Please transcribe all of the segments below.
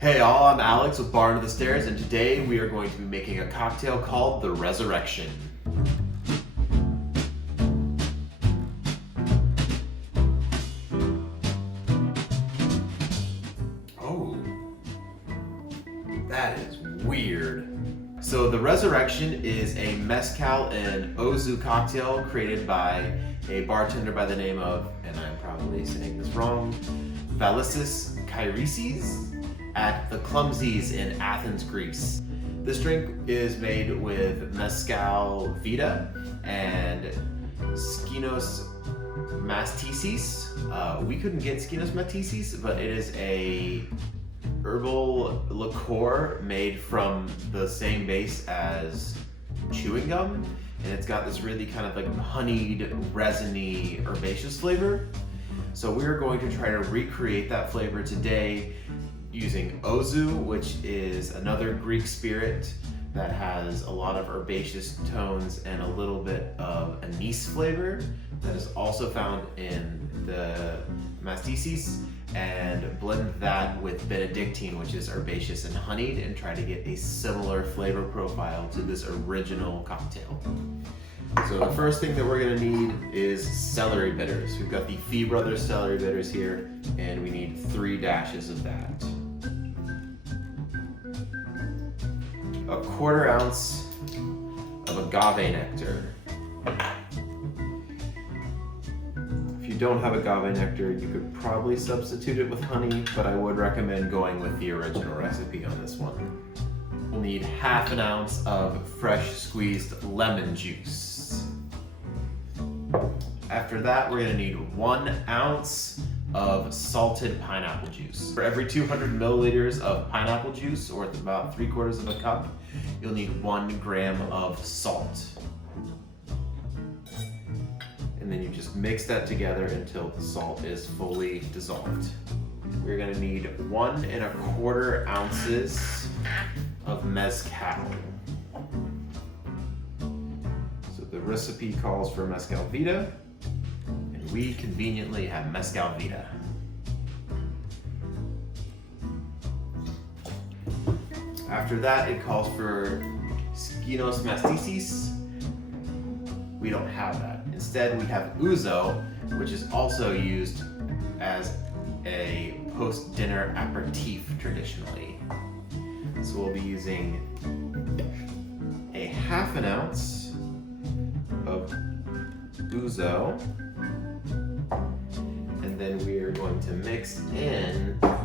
Hey all, I'm Alex with Bar Under the Stairs, and today we are going to be making a cocktail called the Resurrection. Oh, that is weird. So the Resurrection is a mezcal and ozu cocktail created by a bartender by the name of, and I'm probably saying this wrong, Vasilis Kyritsis at the Clumsies in Athens, Greece. This drink is made with mezcal, Vida, and Skinos Mastiha. We couldn't get Skinos Mastiha, but it is a herbal liqueur made from the same base as chewing gum, and it's got this really kind of like honeyed, resiny, herbaceous flavor. So we're going to try to recreate that flavor today using ozu, which is another Greek spirit that has a lot of herbaceous tones and a little bit of anise flavor that is also found in the Mastiha, and blend that with Benedictine, which is herbaceous and honeyed, and try to get a similar flavor profile to this original cocktail. So the first thing that we're gonna need is celery bitters. We've got the Fee Brothers celery bitters here, and we need 3 dashes of that. A 1/4 ounce of agave nectar. If you don't have agave nectar, you could probably substitute it with honey, but I would recommend going with the original recipe on this one. We'll need 1/2 ounce of fresh squeezed lemon juice. After that, we're gonna need 1 ounce of salted pineapple juice. For every 200 milliliters of pineapple juice, or about 3/4 of a cup, you'll need 1 gram of salt. And then you just mix that together until the salt is fully dissolved. We're gonna need 1 1/4 ounces of mezcal. So the recipe calls for mezcal Vida, and we conveniently have mezcal Vida. After that, it calls for Skinos Mastiha. We don't have that. Instead, we have ouzo, which is also used as a post-dinner aperitif traditionally. So we'll be using a 1/2 ounce of ouzo, and then we are going to mix in a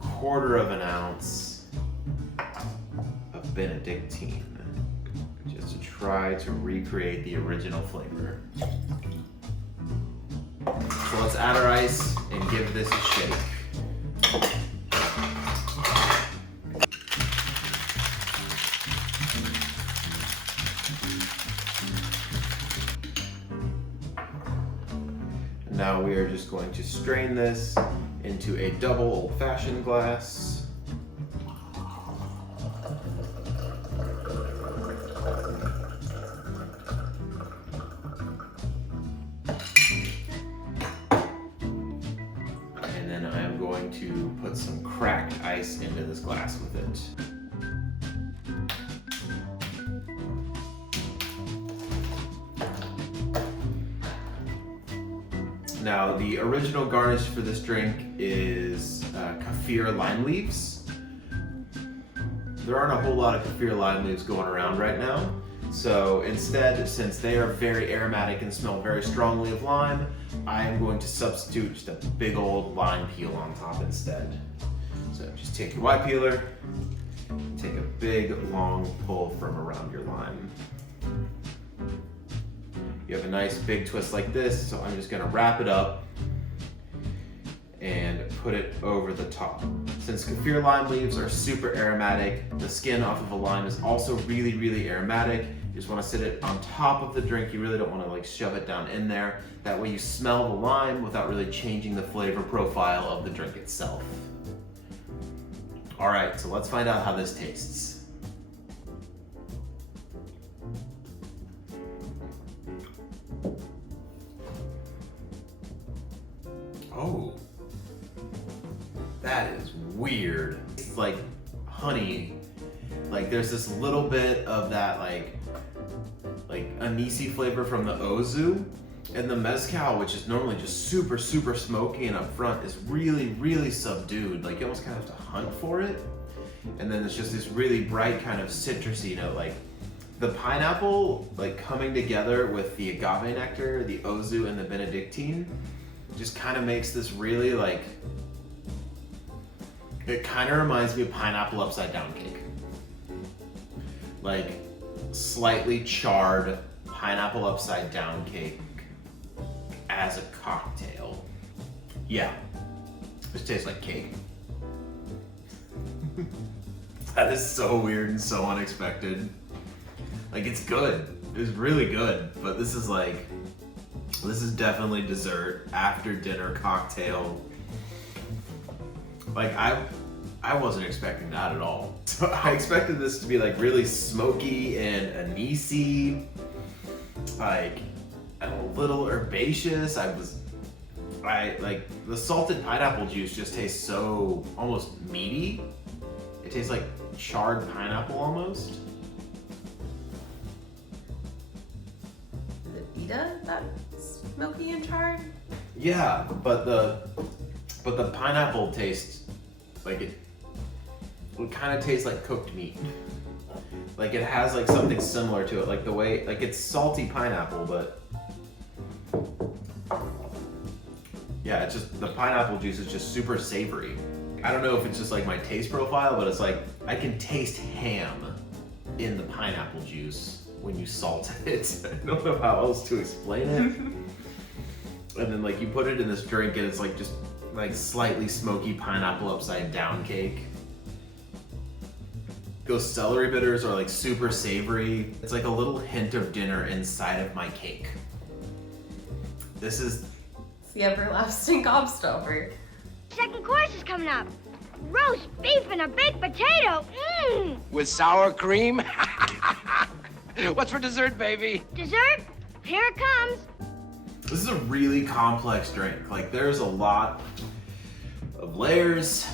1/4 ounce of Benedictine, just to try to recreate the original flavor. So let's add our ice and give this a shake. Now we are just going to strain this into a double old-fashioned glass. And then I am going to put some cracked ice into this glass with it. Now, the original garnish for this drink is kaffir lime leaves. There aren't a whole lot of kaffir lime leaves going around right now. So instead, since they are very aromatic and smell very strongly of lime, I am going to substitute just a big old lime peel on top instead. So just take your white peeler, take a big long pull from around your lime. You have a nice big twist like this, so I'm just gonna wrap it up and put it over the top. Since kaffir lime leaves are super aromatic, the skin off of a lime is also really, really aromatic. You just wanna sit it on top of the drink. You really don't wanna like shove it down in there. That way you smell the lime without really changing the flavor profile of the drink itself. All right, so let's find out how this tastes. Oh, that is weird. weird. It's like honey. Like there's this little bit of that like anise flavor from the ozu, and the mezcal, which is normally just super smoky and up front, is really subdued. Like you almost kind of have to hunt for it. And then it's just this really bright kind of citrusy note, like the pineapple like coming together with the agave nectar, the ozu, and the benedictine just kind of makes this really like, it kind of reminds me of pineapple upside down cake. Like slightly charred pineapple upside down cake as a cocktail. Yeah, this tastes like cake. That is so weird and so unexpected. Like it's good, it's really good, but this is definitely dessert, after dinner cocktail. Like I wasn't expecting that at all. So I expected this to be like really smoky and anisey, like a little herbaceous. I like the salted pineapple juice just tastes so almost meaty. It tastes like charred pineapple almost. Is it Vida that's smoky and charred? Yeah, but the pineapple tastes like it kind of tastes like cooked meat. Like it has like something similar to it, like the way, like it's salty pineapple, but yeah, it's just the pineapple juice is just super savory. I don't know if it's just like my taste profile, but it's like I can taste ham in the pineapple juice when you salt it. I don't know how else to explain it. And then like you put it in this drink and it's like just like slightly smoky pineapple upside down cake. Those celery bitters are like super savory. It's like a little hint of dinner inside of my cake. This is It's the everlasting gobstopper. Second course is coming up. Roast beef and a baked potato. Mmm. With sour cream? What's for dessert, baby? Dessert? Here it comes. This is a really complex drink. Like there's a lot of layers.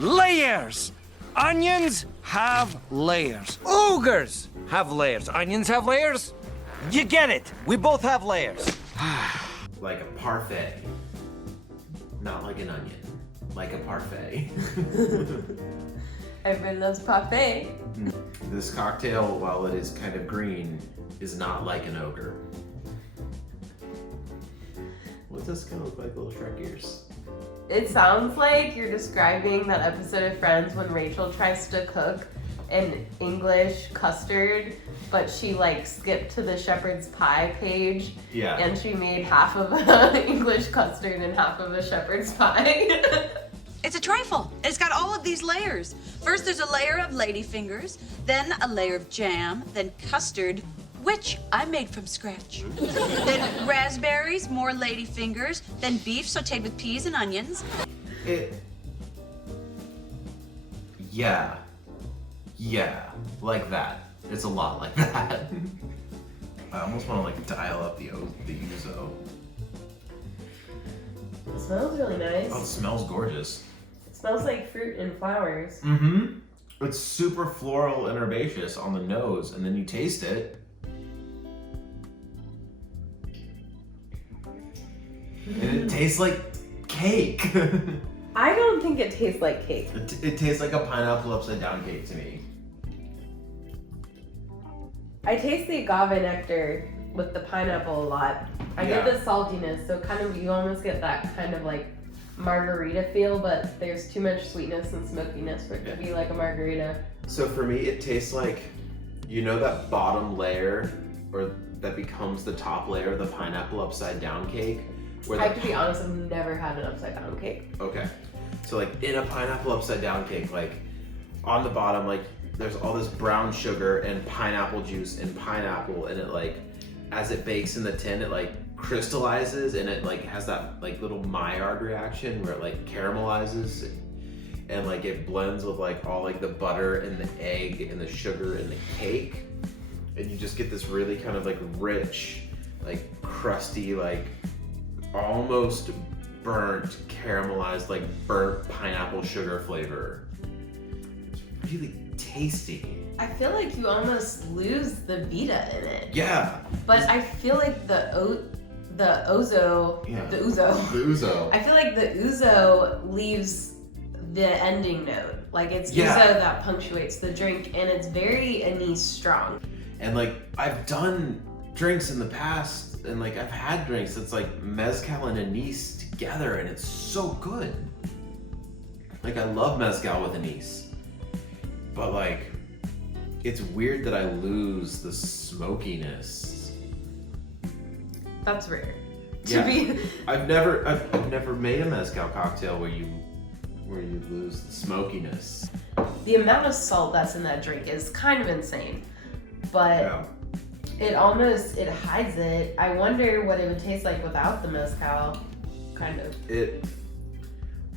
Layers! Onions have layers. Ogres have layers. Onions have layers. You get it. We both have layers. Like a parfait. Not like an onion. Like a parfait. Everybody loves parfait. This cocktail, while it is kind of green, is not like an ogre. What's this gonna look like, little Shrek ears? It sounds like you're describing that episode of Friends when Rachel tries to cook an English custard, but she like skipped to the shepherd's pie page. Yeah. And she made half of an English custard and half of a shepherd's pie. It's a trifle. It's got all of these layers. First, there's a layer of ladyfingers, then a layer of jam, then custard, which I made from scratch. Then raspberries, more ladyfingers, then beef sauteed with peas and onions. Yeah, like that. It's a lot like that. I almost want to like dial up the ouzo. It smells really nice. Oh, it smells gorgeous. It smells like fruit and flowers. Mm-hmm. It's super floral and herbaceous on the nose, and then you taste it. And it tastes like cake. I don't think it tastes like cake. It tastes like a pineapple upside down cake to me. I taste the agave nectar with the pineapple a lot. I get the saltiness, so kind of you almost get that kind of like margarita feel, but there's too much sweetness and smokiness for it to be like a margarita. So for me, it tastes like, you know that bottom layer, or that becomes the top layer of the pineapple upside down cake? Where I have to be honest, I've never had an upside down cake. Okay. So like in a pineapple upside down cake, like on the bottom, like there's all this brown sugar and pineapple juice and pineapple, and it like, as it bakes in the tin, it like crystallizes and it like has that like little Maillard reaction where it like caramelizes and like it blends with like all like the butter and the egg and the sugar and the cake, and you just get this really kind of like rich, like crusty, like almost burnt, caramelized, like burnt pineapple sugar flavor. really tasty. I feel like you almost lose the Vida in it. Yeah. But I feel like the ouzo. I feel like the ouzo leaves the ending note. Like it's ouzo that punctuates the drink, and it's very anise strong. And like I've done drinks in the past, and like I've had drinks that's like mezcal and anise together, and it's so good. Like I love mezcal with anise, but like it's weird that I lose the smokiness. That's rare. I've never made a mezcal cocktail where you lose the smokiness. The amount of salt that's in that drink is kind of insane, but it hides it. I wonder what it would taste like without the mezcal. Kind of.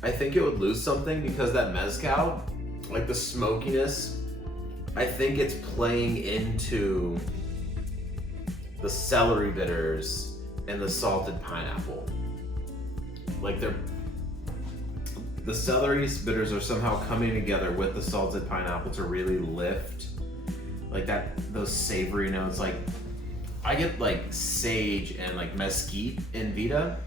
I think it would lose something because that mezcal, like the smokiness, I think it's playing into the celery bitters and the salted pineapple. Like the celery bitters are somehow coming together with the salted pineapple to really lift like those savory notes. Like I get like sage and like mesquite in Vida,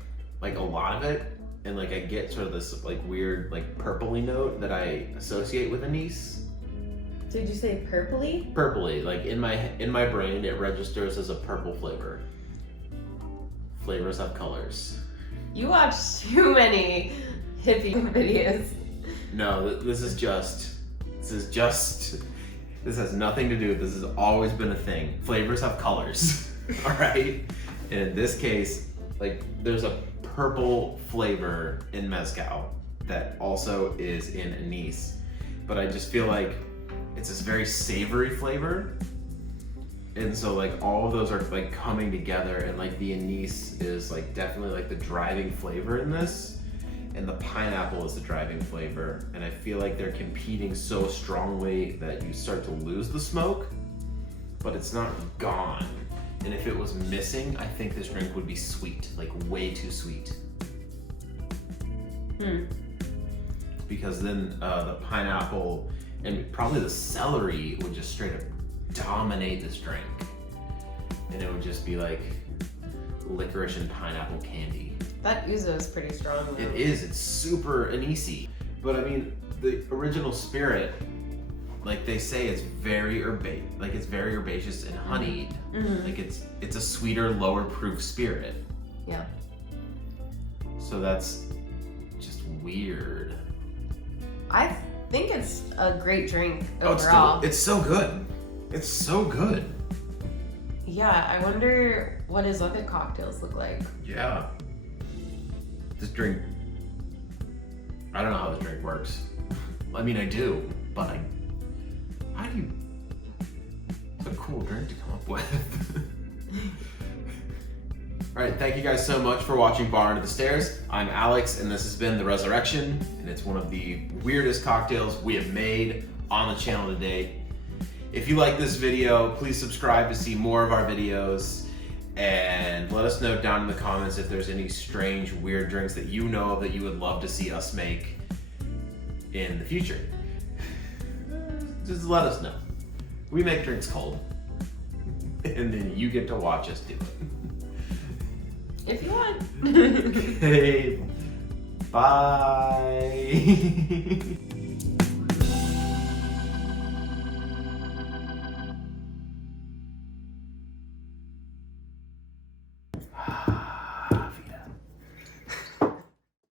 like a lot of it. And like I get sort of this like weird like purpley note that I associate with anise. Did you say purpley? Purpley, like in my brain, it registers as a purple flavor. Flavors have colors. You watch too many hippie videos. No, this has nothing to do. This has always been a thing. Flavors have colors, all right. And in this case, like there's a purple flavor in mezcal that also is in anise, but I just feel like it's this very savory flavor, and so like all of those are like coming together, and like the anise is like definitely like the driving flavor in this, and the pineapple is the driving flavor, and I feel like they're competing so strongly that you start to lose the smoke, but it's not gone. And if it was missing, I think this drink would be sweet, like way too sweet. Because then the pineapple and probably the celery would just straight up dominate this drink. And it would just be like licorice and pineapple candy. That ouzo is pretty strong though. It is, it's super anisey. But I mean, the original spirit, like they say, it's very herbaceous and honeyed. Like it's a sweeter, lower proof spirit. Yeah. So that's just weird. I think it's a great drink overall. It's so good. It's so good. Yeah, I wonder what his other cocktails look like. Yeah. This drink, I don't know how this drink works. I mean, I do, but how do you, it's a cool drink to come up with. All right, thank you guys so much for watching Bar Under the Stairs. I'm Alex, and this has been The Resurrection, and it's one of the weirdest cocktails we have made on the channel today. If you like this video, please subscribe to see more of our videos, and let us know down in the comments if there's any strange, weird drinks that you know of that you would love to see us make in the future. Just let us know. We make drinks cold, and then you get to watch us do it. If you want. Okay, bye.